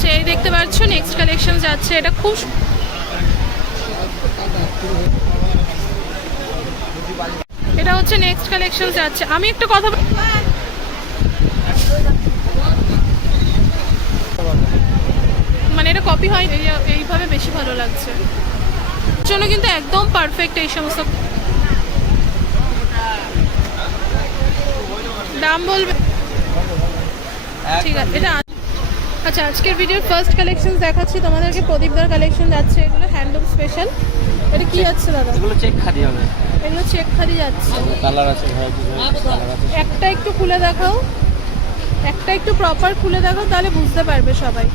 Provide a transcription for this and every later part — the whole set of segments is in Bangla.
আচ্ছা এই দেখতে পাচ্ছ নেক্সট কালেকশন যাচ্ছে। এটা খুব এটা হচ্ছে নেক্সট কালেকশন যাচ্ছে। আমি একটা কথা মানে এটা কপি হয়, এই- এইভাবে বেশি ভালো লাগছে। জন্য কিন্তু একদম পারফেক্ট এই সমস্ত দাম বলবে ঠিক আছে, এটা আচ্ছা আজকের ভিডিওর ফার্স্ট কালেকশন দেখাচ্ছি। তোমাদেরকে প্রদীপদার কালেকশন যাচ্ছে। এগুলো হ্যান্ডলুম স্পেশাল এটা কি যাচ্ছে দাদা? এগুলো চেক খাদি হবে। এগুলো চেক খাদি যাচ্ছে। কালার আছে। একটা একটু খুলে দেখাও। একটা একটু প্রপার খুলে দেখো তাহলে বুঝতে পারবে সবাই।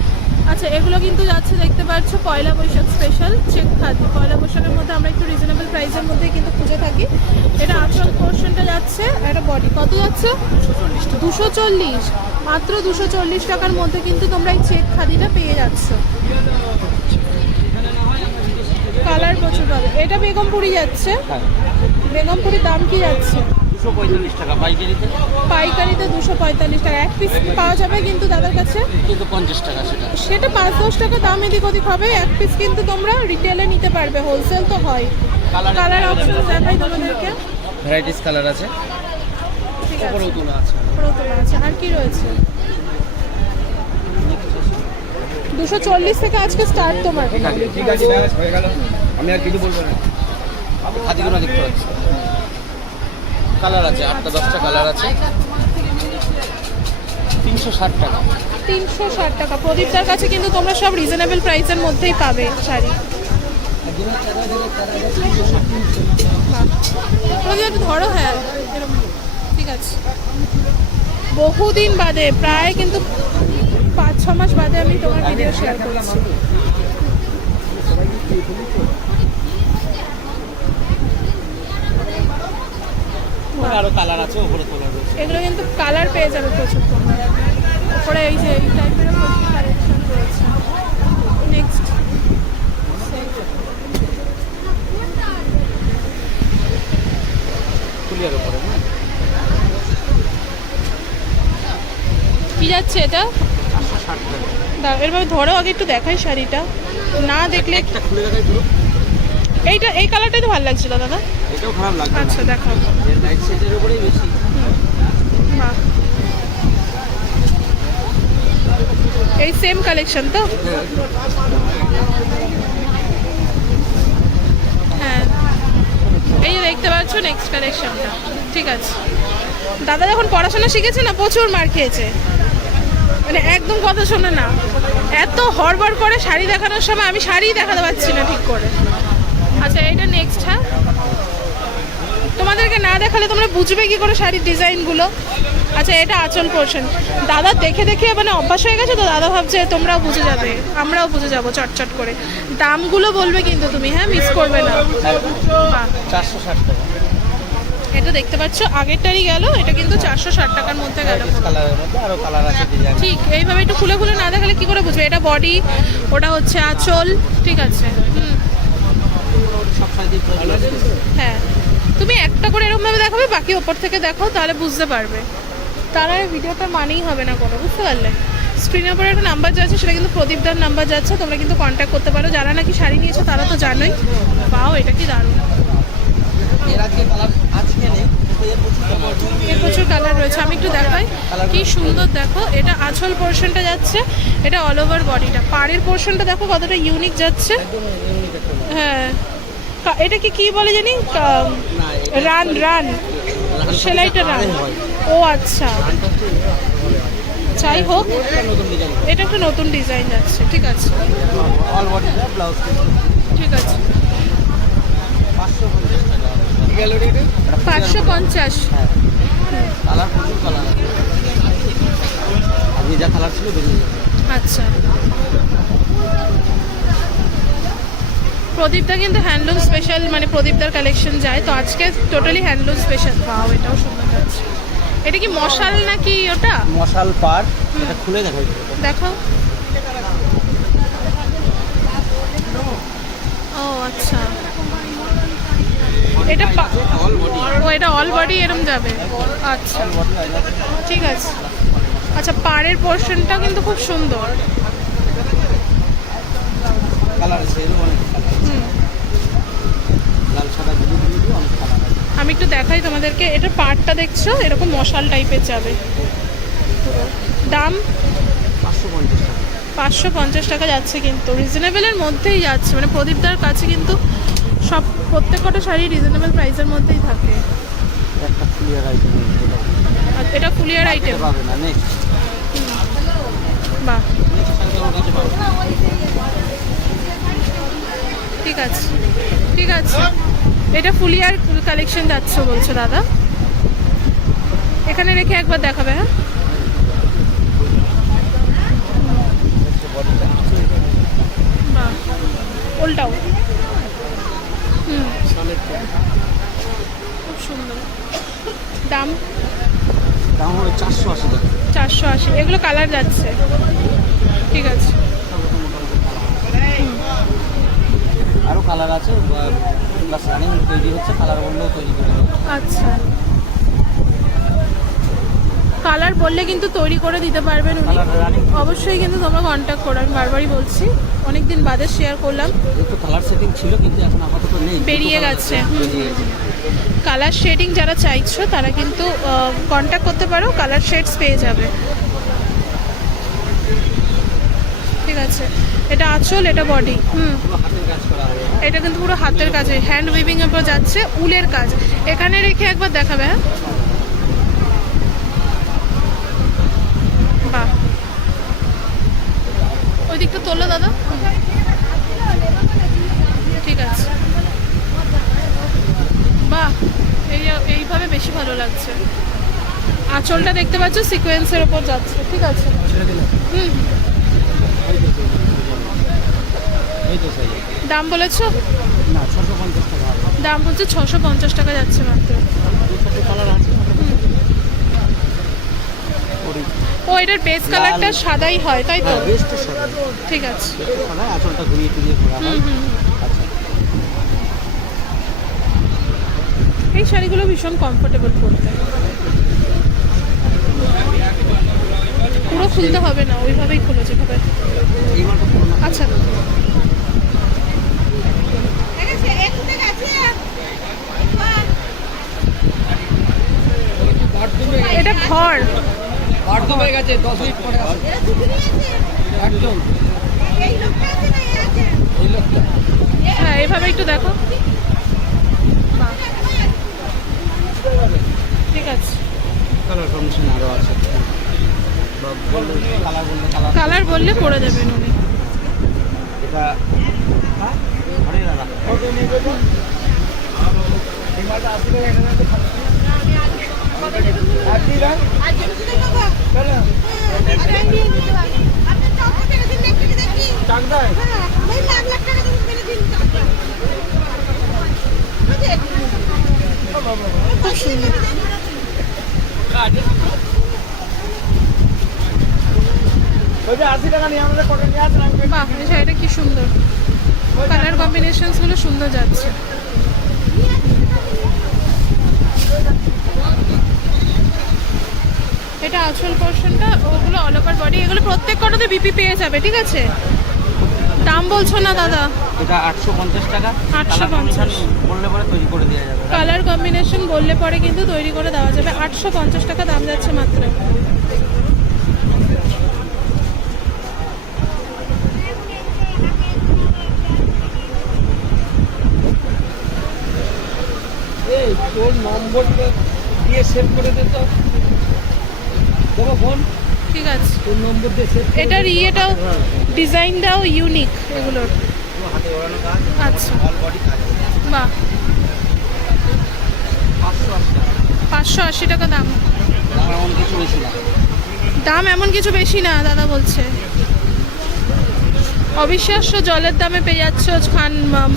আচ্ছা এগুলো কিন্তু যাচ্ছে দেখতে পাচ্ছ পয়লা বৈশাখ স্পেশাল চেক খাদি পয়লা বৈশাখের মধ্যে আমরা একটু রিজনেবল প্রাইসের মধ্যেই কিন্তু খুঁজে থাকি। এটা আচল পোর্শনটা যাচ্ছে একটা বডি কত যাচ্ছে? দুশো চল্লিশ। মাত্র দুশো চল্লিশ টাকার মধ্যে কিন্তু তোমরা এই চেক খাদিটা পেয়ে যাচ্ছ। কালার প্রচুর পাবে। এটা বেগমপুরি যাচ্ছে। হ্যাঁ। বেগমপুরির দাম কি যাচ্ছে? টাকা পাইকারিতে? পাইকারিতে দুশো পঁয়তাল্লিশ টাকা। এক পিস পাওয়া যাবে কিন্তু দাদার কাছে? কিন্তু পঞ্চাশ টাকা সেটা। সেটা পাঁচ দশ টাকা দাম এদিক ওদিক হবে। এক পিস কিন্তু তোমরা রিটেলে নিতে পারবে। হোলসেল তো হয়। কালার অপশন দেখাই তোমাদেরকে। ভ্যারাইটিস কালার আছে। ঠিক আছে। তোলা আছে। পুরোতলা আছে। আর কি রয়েছে? দুশো চল্লিশ থেকে আজকে স্টার্ট তোমার। ঠিক আছে হয়ে গেল আমি আর কিছু বলব না। খাদিগুলো দেখতে পাচ্ছি কালার আছে, আটটা, দশটা কালার আছে। তিনশো ষাট টাকা। তিনশো ষাট টাকা। প্রদীপদার কাছে কিন্তু তোমরা সব রিজনেবল প্রাইসের মধ্যেই পাবে শাড়ি। প্রদীপ ধরো হ্যাঁ। ঠিক আছে। বহুদিন বাদে, প্রায় কিন্তু পাঁচ, ছ মাস বাদে আমি তোমার ভিডিও শেয়ার করছি। আরও কালার আছে ওপরে তোলা রয়েছে। এগুলো কিন্তু কালার পেয়ে যাবে প্রচুর উপরে এই যে এই টাইপের প্রচুর কালেকশন রয়েছে। নেক্সট ফুলিয়ার হ্যাঁ কি যাচ্ছে এটা? দাও এরভাবে ধরো আগে একটু দেখাই শাড়িটা। না দেখলে এইটা এই কালারটাই তো ভালো লাগছিল দাদা। এটাও খারাপ লাগবে আচ্ছা দেখাও। এর নাইট সেটের উপরেই বেশি। বাহ। এই সেম কালেকশন তো? হ্যাঁ। এই দেখতে পাচ্ছ নেক্সট কালেকশনটা ঠিক আছে। দাদা যখন পড়াশোনা শিখেছে না প্রচুর মার খেয়েছে। মানে একদম কথা শোনে না। এত হড়বড় করে শাড়ি দেখানোর সময় আমি শাড়ি দেখাতে পারছি না ঠিক করে। আচ্ছা এটা নেক্সট হ্যাঁ? তোমাদেরকে না দেখালে তোমরা বুঝবে কি করে শাড়ির ডিজাইনগুলো। আচ্ছা এটা আঁচল পোর্শন দাদা দেখে দেখে মানে অভ্যাস হয়ে গেছে তো দাদা ভাবছে তোমরাও বুঝে যাবে আমরাও বুঝে যাব চটচট করে। দামগুলো বলবে কিন্তু তুমি হ্যাঁ মিস করবে না। চারশো ষাট টাকা এটা দেখতে পাচ্ছ আগেরটারই গেল এটা কিন্তু চারশো ষাট টাকার মধ্যে গেল। ঠিক এইভাবে একটু খুলে খুলে না দেখালে কি করে বুঝবে? এটা বডি ওটা হচ্ছে আঁচল ঠিক আছে হুম। হ্যাঁ। তুমি একটা করে এরকমভাবে দেখাবে, বাকি ওপর থেকে দেখো, তাহলে বুঝতে পারবে। তারা ভিডিওটা মানেই হবে না কোনো, বুঝতে পারলে? স্ক্রিনের উপরে একটা নাম্বার যাচ্ছে সেটা কিন্তু প্রদীপদার নাম্বার যাচ্ছে তোমরা কিন্তু কন্ট্যাক্ট করতে পারো। যারা নাকি শাড়ি নিয়েছো, তারা তো জানোই। পাও এটা কি দারুণ। প্রচুর কালার রয়েছে। আমি একটু দেখাই, কি সুন্দর দেখো। এটা আঁচল পোর্শনটা যাচ্ছে, এটা অল ওভার বডিটা পাড়ের পোর্শনটা দেখো কতটা ইউনিক যাচ্ছে। হ্যাঁ। কা- এটা কি বলে জানি? Run run. সেলাইটা রান। ও আচ্ছা। যাই হোক, এটা একটা নতুন ডিজাইন যাচ্ছে ঠিক আছে। ঠিক আছে। পাঁচশো পঞ্চাশ। কালার প্রচুর যা কালার আচ্ছা। প্রদীপদা কিন্তু হ্যান্ডলুম স্পেশাল মানে প্রদীপদার কালেকশন যায়। তো আজকে টোটালি হ্যান্ডলুম স্পেশাল। পাও এটাও সুন্দর আছে এটা কি মশাল নাকি ওটা? মশাল পার এটা খুলে দেখো দেখো। ও আচ্ছা। এটা ও এটা অল বডি এরম যাবে। আচ্ছা। ঠিক আছে। আচ্ছা পাড়ের পোর্শনটা কিন্তু খুব সুন্দর। কালার আছে এরকম অনেক কালার আছে হুম লাল সাদা ব্লু ব্লু দিয়ে অনেক কালার আছে আমি একটু দেখাই তোমাদেরকে। এটা পার্টটা দেখছ? এরকম মশাল টাইপের যাবে। দাম? পাঁচশো পঞ্চাশ টাকা যাচ্ছে কিন্তু। রিজনেবলের মধ্যেই যাচ্ছে। মানে প্রদীপদার কাছে কিন্তু সব প্রত্যেক কটা শাড়ি রিজনেবল প্রাইসের মধ্যেই থাকে। এটা ফুলিয়ার আইটেম বাহ। ঠিক আছে। ঠিক আছে। এটা ফুলিয়ার কালেকশন যাচ্ছে বলছো দাদা। এখানে রেখে একবার দেখাবে হ্যাঁ? হুম। খুব সুন্দর। দাম? চারশো আশি টাকা। চারশো আশি। এগুলো কালার যাচ্ছে। ঠিক আছে। আরও কালার আছে প্লাস রানিং তৈরি হচ্ছে কালার বললেও তৈরি করে আচ্ছা। কালার বললে কিন্তু তৈরি করে দিতে পারবেন উনি। অবশ্যই কিন্তু তোমরা কন্ট্যাক্ট করো আমি বারবারই বলছি। অনেক দিন বাদে শেয়ার করলাম। একটু কালার সেটিং ছিল কিন্তু এখন আপাতত নেই। বেরিয়ে গেছে। আছে, বেরিয়ে গেছে। কালার শেডিং যারা চাইছো তারা কিন্তু কন্ট্যাক্ট করতে পারো কালার শেডস পেয়ে যাবে। ঠিক আছে। এটা আঁচল এটা বডি হুম। এটা কিন্তু পুরো হাতের কাজে হ্যান্ড উইভিং এর যাচ্ছে উলের কাজ। এখানে রেখে একবার দেখাবে হ্যাঁ? বাহ। ওই দিকটা তোলো দাদা। ঠিক আছে। বাহ এই এইভাবে বেশি ভালো লাগছে। আঁচলটা দেখতে পাচ্ছ সিকোয়েন্সের ওপর যাচ্ছে ঠিক আছে? হুম। দাম বলেছ? দাম বলছে ছশো পঞ্চাশ টাকা যাচ্ছে মাত্র। ও এটার বেস কালারটা সাদাই হয় তাই তো? হ্যাঁ ঠিক আছে। আচ্ছা। এই শাড়িগুলো ভীষণ কমফোর্টেবল পরতে। পুরো খুলতে হবে না ওইভাবেই খুলো যেভাবে এই মালটা পুরোনো আচ্ছা এটা ঘর হয়ে গেছে দশ মিনিট পরে আসবে একদম। এই লোকটা হ্যাঁ এভাবে একটু দেখো। ঠিক আছে। কালার কম্বিনেশন আরও আছে। কালার বললে করে দেবেন উনি। এটা ঘরে রাখা। খুব সুন্দর বাহ শাড়িটা কি সুন্দর। কালার কম্বিনেশনসগুলো সুন্দর যাচ্ছে। এটা আঁচল পোর্শনটা ওগুলো অল ওভার বডি এগুলো প্রত্যেক কটাতে বিপি পেয়ে যাবে ঠিক আছে? দাম বলছো না দাদা? এটা আটশো পঞ্চাশ টাকা। 850 Colour বললে পরে তৈরি করে দেওয়া যাবে। কালার কম্বিনেশন বললে পরে কিন্তু তৈরি করে দেওয়া যাবে। আটশো পঞ্চাশ টাকা দাম যাচ্ছে মাত্র। এই তোর নম্বরটা দিয়ে সেভ করে দে তো। ফোন ঠিক আছে। তোর নম্বর দিয়ে সেভ এটার ইয়েটাও ডিজাইনটাও ইউনিক এগুলোর। হাতে ওড়ানো কাজ আচ্ছা। অল বডি কাজ। বাহ। পাঁচশো আশি টাকা। দাম। দাম এমন কিছু বেশি না। দাদা বলছে। অবিশ্বাস্য জলের দামে পেয়ে যাচ্ছ খান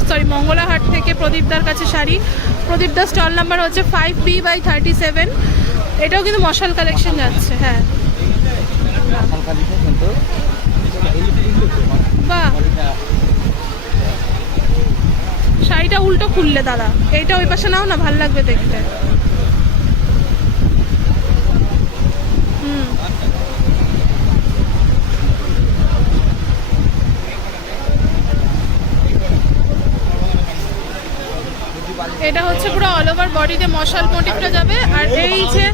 সরি মঙ্গলাহাট থেকে প্রদীপদার কাছে শাড়ি। প্রদীপদার স্টল নাম্বার হচ্ছে five B by thirty seven এটাও কিন্তু মশাল কালেকশন যাচ্ছে হ্যাঁ। হালকা কিন্তু বাহ। শাড়িটা উল্টো খুললে দাদা এইটা ওই পাশে নাও না ভালো লাগবে দেখতে হুম এটা হচ্ছে পুরো অল ওভার বডিতে মশাল মোটিভটা যাবে। আর এই যে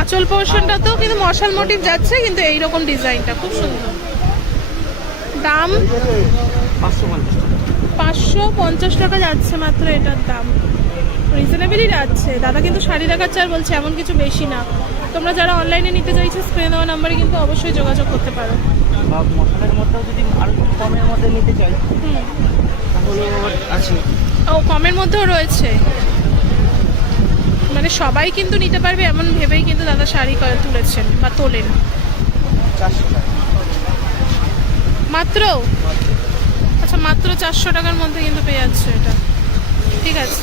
আঁচল পোর্শনটাতেও কিন্তু মশাল মোটিভ যাচ্ছে কিন্তু এই রকম ডিজাইনটা খুব সুন্দর। দাম পাঁচশো পঞ্চাশ টাকা যাচ্ছে মাত্র এটার দাম। রিজনেবলই যাচ্ছে। দাদা কিন্তু শাড়ি দেখাচ্ছে আর বলছে এমন কিছু বেশি না। তোমরা যারা অনলাইনে নিতে চাইছো স্ক্রিনে দেওয়া নাম্বারে কিন্তু অবশ্যই যোগাযোগ করতে পারো। মশলার মধ্যেও যদি আরও কমের মধ্যে নিতে চাই হুম। তাহলে আছে। ও কমের মধ্যেও রয়েছে। মানে সবাই কিন্তু নিতে পারবে এমন ভেবেই কিন্তু দাদা শাড়ি করে তুলেছেন বা তোলেন। মাত্র। আচ্ছা মাত্র চারশো টাকার মধ্যে কিন্তু পেয়ে যাচ্ছে এটা। ঠিক আছে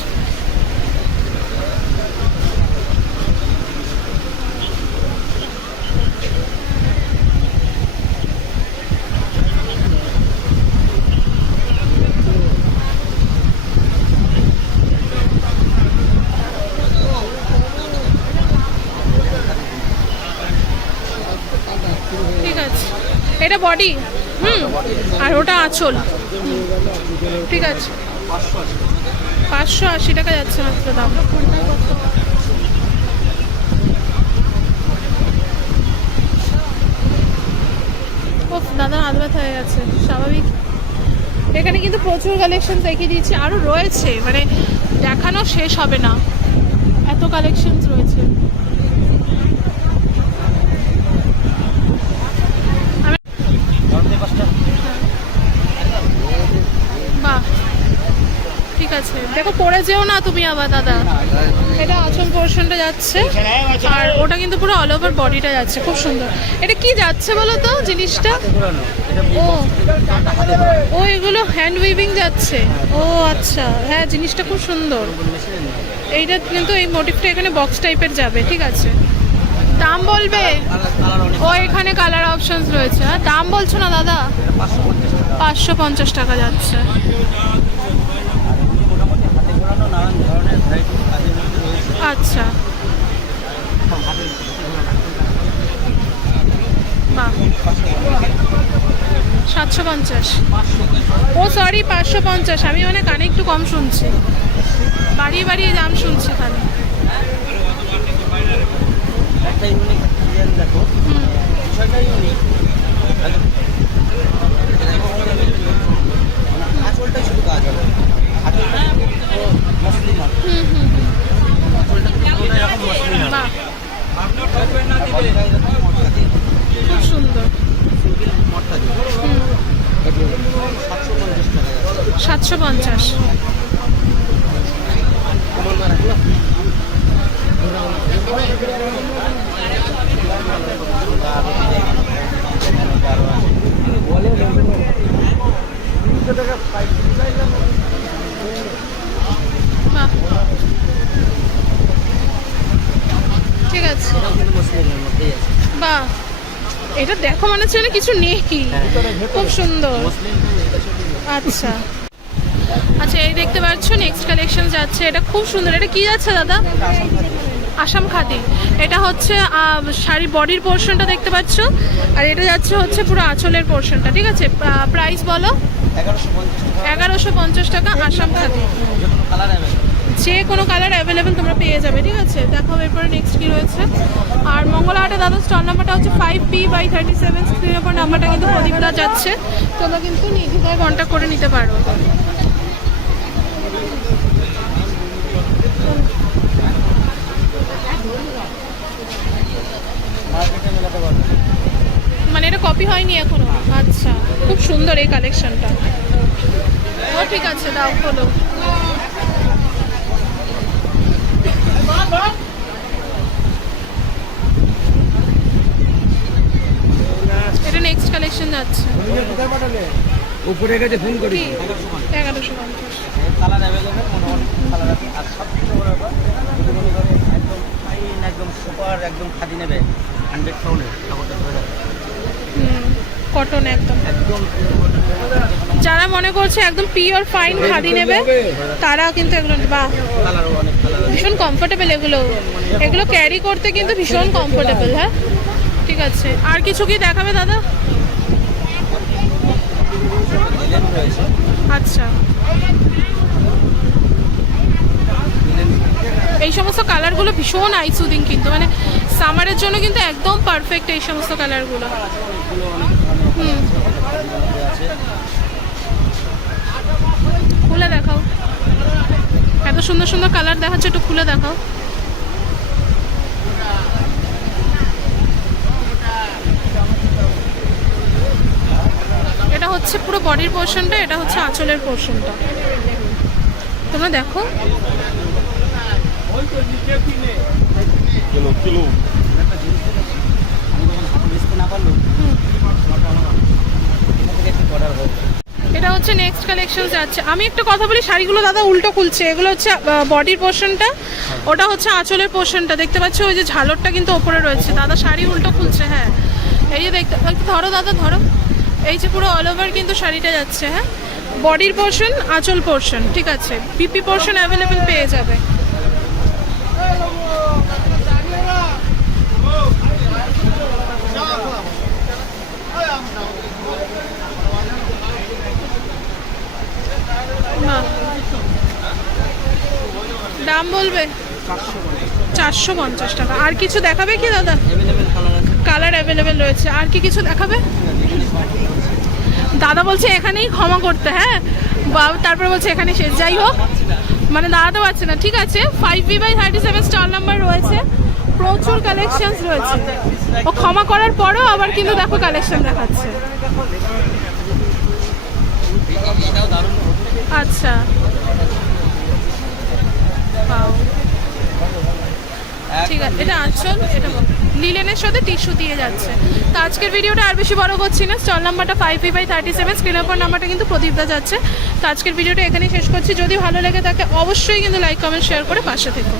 ঠিক আছে এটা বডি হুম। আর ওটা আঁচল। ঠিক আছে। পাঁচশো আশি টাকা যাচ্ছে মাত্র দাম। ও দাদা হাত ব্যথা হয়ে গেছে। স্বাভাবিক। এখানে কিন্তু প্রচুর কালেকশন দেখিয়ে দিয়েছি। আরও রয়েছে। মানে দেখানো শেষ হবে না। এত কালেকশন রয়েছে গরমে পাঁচটা বাহ ঠিক আছে। দেখো, পড়ে যেও না তুমি আবার, দাদা। এটা আচল পোর্শনটা যাচ্ছে। আর ওটা কিন্তু পুরো অল ওভার বডিটা যাচ্ছে, খুব সুন্দর। এটা কি যাচ্ছে বলো তো জিনিসটা? ও ও, এগুলো হ্যান্ড উইভিং যাচ্ছে। ও আচ্ছা। হ্যাঁ জিনিসটা খুব সুন্দর। এইটা কিন্তু এই মোটিভটা এখানে বক্স টাইপের যাবে, ঠিক আছে? দাম বলবে? ও, এখানে কালার অপশনস রয়েছে। দাম বলছো না, দাদা? পাঁচশো পঞ্চাশ টাকা যাচ্ছে মোটামুটি হাতে ঘোরানো নানান ধরনের ভ্যারাইটি কাজের মধ্যে রয়েছে আচ্ছা সব হাতে ঘোরানো বাহ সাতশো পঞ্চাশ। ও সরি পাঁচশো পঞ্চাশ। আমি মানে কানে একটু কম শুনছি। বাড়িয়ে বাড়িয়ে দাম শুনছি এখানে একটা দেখো। হুম বিষয়টা আঁচলটাই শুধু কাজ হবে আঁচলটা পুরো মসলিন হবে হুম হুম হুম। আঁচলটা পুরোটা এরকম মসলিন হবে বাহ বডিটা এরকম মটকা দিয়ে খুব সুন্দর সিঙ্গেল মটকা দিয়ে হুম সাতশো পঞ্চাশ। ঠিক আছে। বাহ। এটা দেখো মনে হচ্ছে কিছু নেই। খুব সুন্দর। আচ্ছা। আচ্ছা এই দেখতে পাচ্ছ নেক্সট কালেকশন যাচ্ছে। এটা খুব সুন্দর। এটা কি যাচ্ছে, দাদা? আসাম খাদি। এটা হচ্ছে শাড়ি বডির পোর্শনটা দেখতে পাচ্ছ, আর এটা যাচ্ছে হচ্ছে পুরো আঁচলের পোর্শনটা ঠিক আছে? প্রাইস বলো? এগারোশো পঞ্চাশ টাকা আসাম খাদি। যে কোনো কালার অ্যাভেলেবল তোমরা পেয়ে যাবে, ঠিক আছে? দেখাবো এরপরে নেক্সট কি রয়েছে। আর মঙ্গলাহাটে দাদা স্টল নাম্বারটা হচ্ছে five P by thirty seven স্ক্রিনের উপর নাম্বারটা কিন্তু প্রদীপদা যাচ্ছে। তোমরা কিন্তু নির্দ্বিধায় কন্ট্যাক্ট করে নিতে পারো। মানে এটা কপি হয়নি এখনও? আচ্ছা খুব সুন্দর এই কালেকশনটা ও, ঠিক আছে, দাও হলো নেক্সট কালেকশন উপরে আর একদম একদম সুপার একদম খাদি নেবে। হান্ড্রেড পাউন্ডের কাপড়টা ধরে কটন একদম। একদম যারা মনে করছে একদম পিওর ফাইন খাদি নেবে তারা কিন্তু এগুলো আছে। ভীষণ কমফোর্টেবল এগুলো। এগুলো ক্যারি করতে কিন্তু ভীষণ কমফোর্টেবল হ্যাঁ? ঠিক আছে। আর কিছু কি দেখাবে দাদা? আচ্ছা। আচ্ছা সমস্ত কালারগুলো ভীষণ আইসুদিং কিন্তু। মানে সামারের জন্য কিন্তু একদম পারফেক্ট এই সমস্ত কালারগুলো হুম। খুলে দেখাও। এত সুন্দর সুন্দর কালার দেখাচ্ছে, একটু খুলে দেখাও। এটা হচ্ছে পুরো বডির পোর্শনটা এটা হচ্ছে আঁচলের পোর্শনটা তোমরা দেখো। Kilo kilo. আমি এটা একটু হচ্ছে নেক্সট কালেকশন যাচ্ছে। আমি একটু কথা বলি, শাড়িগুলো দাদা উল্টো খুলছে। এগুলো হচ্ছে বডির পোর্শনটা ওটা হচ্ছে আঁচলের পোর্শনটা দেখতে পাচ্ছ, ওই যে ঝালরটা কিন্তু ওপরে রয়েছে। দাদা শাড়ি উল্টো খুলছে হ্যাঁ। এই যে দেখতে ধরো দাদা, ধরো। এই যে পুরো অল ওভার কিন্তু শাড়িটা যাচ্ছে হ্যাঁ। বডির পোর্শন আঁচল পোর্শন ঠিক আছে। পিপি পোর্শন অ্যাভেলেবেল পেয়ে যাবে বাহ। দাম বলবে? চারশো পঞ্চাশ টাকা। আর কিছু দেখাবে কি দাদা? কালার অ্যাভেলেবেল রয়েছে। আর কি কিছু দেখাবে? দাদা বলছে এখানেই ক্ষমা করতে হ্যাঁ? বা তারপরে বলছে এখানে শেষ যাই হোক। মানে দাঁড়াতে পারছে না। ঠিক আছে। Five B by thirty seven star number রয়েছে। প্রচুর কালেকশনস রয়েছে। ও ক্ষমা করার পরেও আবার কিন্তু দেখো কালেকশন দেখাচ্ছে। আচ্ছা। ঠিক আছে এটা আঁচল এটা। লিলেনের সাথে টিস্যু দিয়ে যাচ্ছে। তো আজকের ভিডিওটা আর বেশি বড় করছি না। স্টল নাম্বারটা five P by thirty seven screen ওপর নাম্বারটা কিন্তু প্রদীপদা যাচ্ছে। তো আজকের ভিডিওটা এখানেই শেষ করছি। যদি ভালো লেগে তাকে অবশ্যই কিন্তু লাইক কমেন্ট শেয়ার করে পাশে থেকো।